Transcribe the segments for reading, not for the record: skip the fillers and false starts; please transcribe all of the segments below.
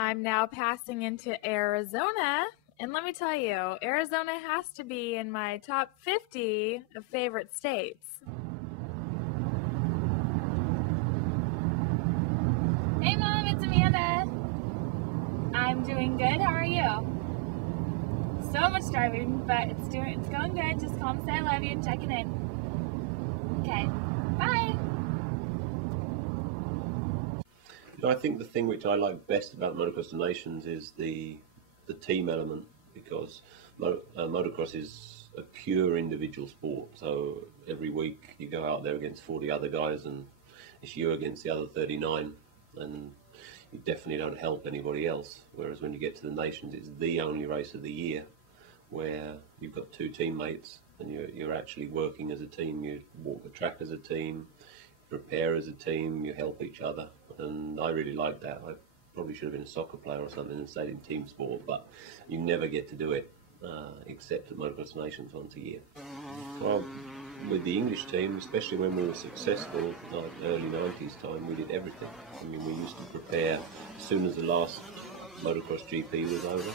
I'm now passing into Arizona, and let me tell you, Arizona has to be in my top 50 of favorite states. Hey Mom, it's Amanda. I'm doing good. How are you? So much driving, but it's going good. Just call and say I love you and checking in. Okay, bye. I think the thing which I like best about Motocross of Nations is the team element, because motocross is a pure individual sport. So every week you go out there against 40 other guys, and it's you against the other 39, and you definitely don't help anybody else. Whereas when you get to the Nations, it's the only race of the year where you've got two teammates and you're actually working as a team. You walk the track as a team, prepare as a team, you help each other, and I really like that. I probably should have been a soccer player or something and stayed in team sport, but you never get to do it except at Motocross Nations once a year. Well, with the English team, especially when we were successful, like early 90s time, we did everything. I mean, we used to prepare as soon as the last motocross GP was over,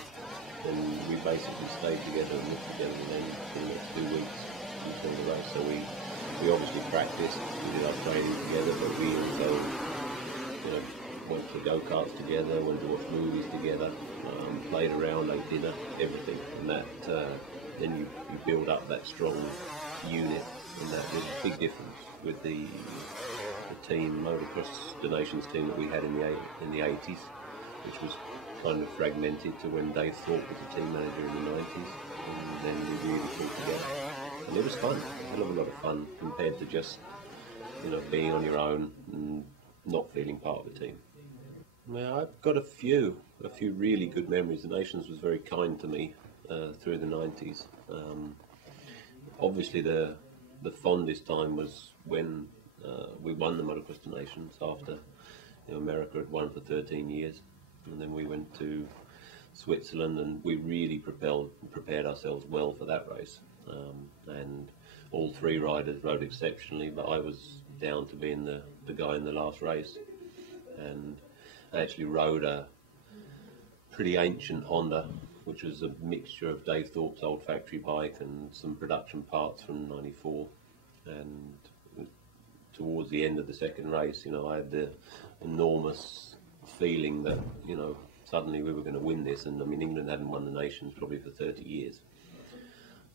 and we basically stayed together and lived together, and then for the next 2 weeks before the race. So we obviously practiced, we did our training together, but we also, went to go-karts together, went to watch movies together, played around, ate dinner, everything. And that, then you build up that strong unit, and that there's a big difference with the team, Motocross the Nations team that we had in the 80s, which was kind of fragmented to when Dave Thorpe was the team manager in the 90s, and then we really pulled together. And it was fun, a hell of a lot of fun, compared to just, being on your own and not feeling part of the team. Well, I've got a few really good memories. The Nations was very kind to me through the 90s. Obviously the fondest time was when we won the Motocross of Nations after America had won for 13 years. And then we went to Switzerland, and we really prepared ourselves well for that race. And all three riders rode exceptionally, but I was down to being the guy in the last race. And I actually rode a pretty ancient Honda, which was a mixture of Dave Thorpe's old factory bike and some production parts from '94. And towards the end of the second race, I had the enormous feeling that, suddenly we were going to win this. And I mean, England hadn't won the Nations probably for 30 years.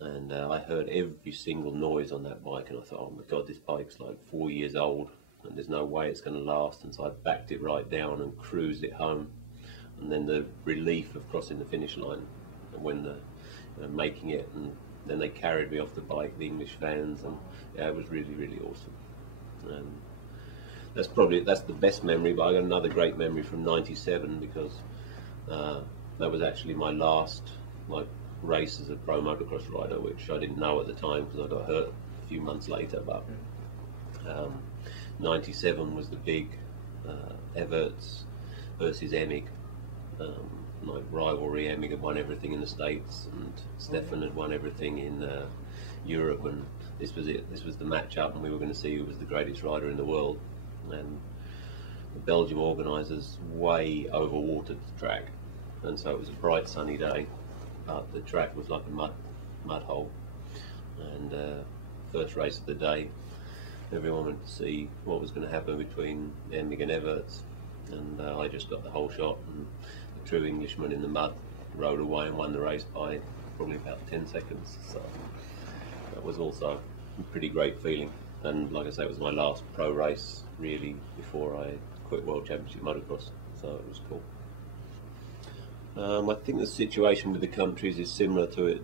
And I heard every single noise on that bike, and I thought, oh my God, this bike's like 4 years old, and there's no way it's going to last. And so I backed it right down and cruised it home. And then the relief of crossing the finish line, and when making it, and then they carried me off the bike, the English fans, and yeah, it was really, really awesome. And that's the best memory. But I got another great memory from '97, because that was actually my last race as a pro motocross rider, which I didn't know at the time because I got hurt a few months later. But '97 was the big Everts versus Emig rivalry. Emig had won everything in the States, and Stefan had won everything in Europe, and this was it. This was the match-up, and we were going to see who was the greatest rider in the world. And the Belgium organisers way overwatered the track, and so it was a bright sunny day, but the track was like a mud hole. And first race of the day, everyone wanted to see what was going to happen between Emig and Everts, and I just got the whole shot, and the true Englishman in the mud rode away and won the race by probably about 10 seconds. So that was also a pretty great feeling. And like I say, it was my last pro race really before I quit World Championship Motocross, so it was cool. I think the situation with the countries is similar to it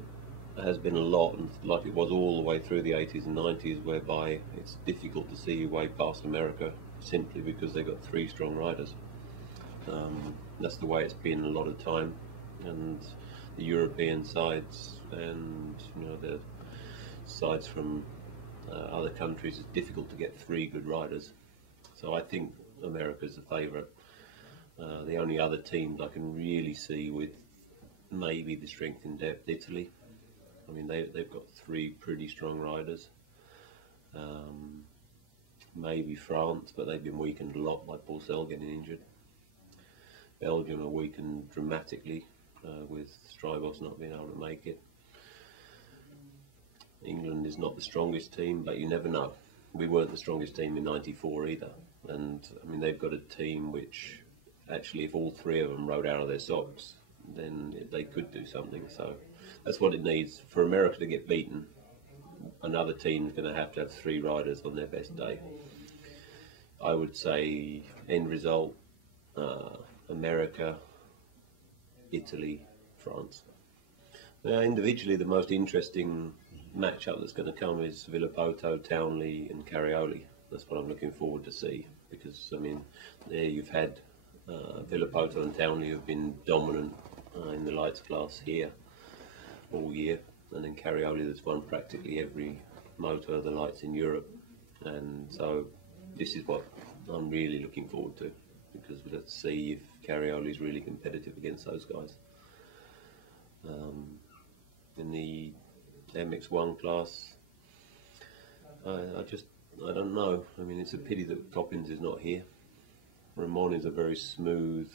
has been a lot, and like it was all the way through the 80s and 90s, whereby it's difficult to see your way past America simply because they've got three strong riders. That's the way it's been a lot of time, and the European sides and the sides from other countries, it's difficult to get three good riders. So I think America's the favourite. The only other teams I can really see with maybe the strength in depth, Italy. I mean, they've got three pretty strong riders. Maybe France, but they've been weakened a lot by Paul Sell getting injured. Belgium are weakened dramatically with Strybos not being able to make it. England is not the strongest team, but you never know. We weren't the strongest team in '94 either, and I mean they've got a team which actually, if all three of them rode out of their socks, then they could do something. So that's what it needs for America to get beaten. Another team's going to have three riders on their best day. I would say end result: America, Italy, France. Now, individually, the most interesting matchup that's going to come is Villapoto, Townley and Carioli. That's what I'm looking forward to see, because I mean there you've had Villapoto and Townley have been dominant in the lights class here all year, and then Carioli that's won practically every motor of the lights in Europe, and so this is what I'm really looking forward to, because let's see if Carioli's really competitive against those guys. In the MX1 class, I don't know. I mean, it's a pity that Coppins is not here. Ramon is a very smooth,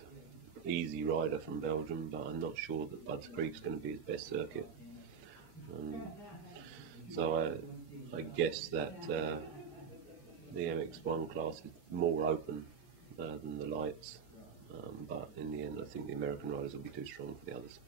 easy rider from Belgium, but I'm not sure that Budds Creek's going to be his best circuit. So I guess that the MX1 class is more open than the lights, but in the end I think the American riders will be too strong for the others.